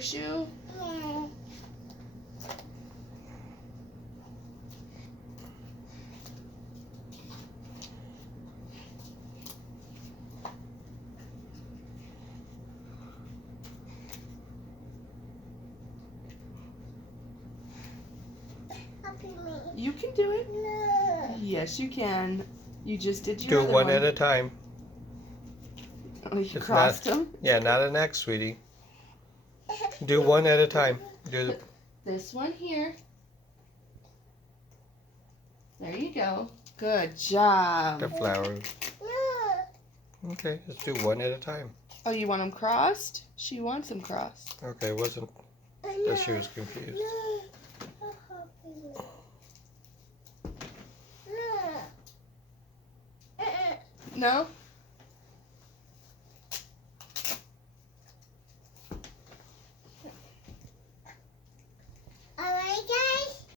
other shoe? Yeah. You can do it. No. Yes, you can. You just did your Do other one one. at a time. Oh, you It's crossed not, them? yeah, not an X, sweetie. Do one at a time. Do the, This one here. There you go. Good job. the flower. No. Okay, let's do one at a time. Oh, you want them crossed? She wants them crossed. Okay, wasn't that she was confused. No?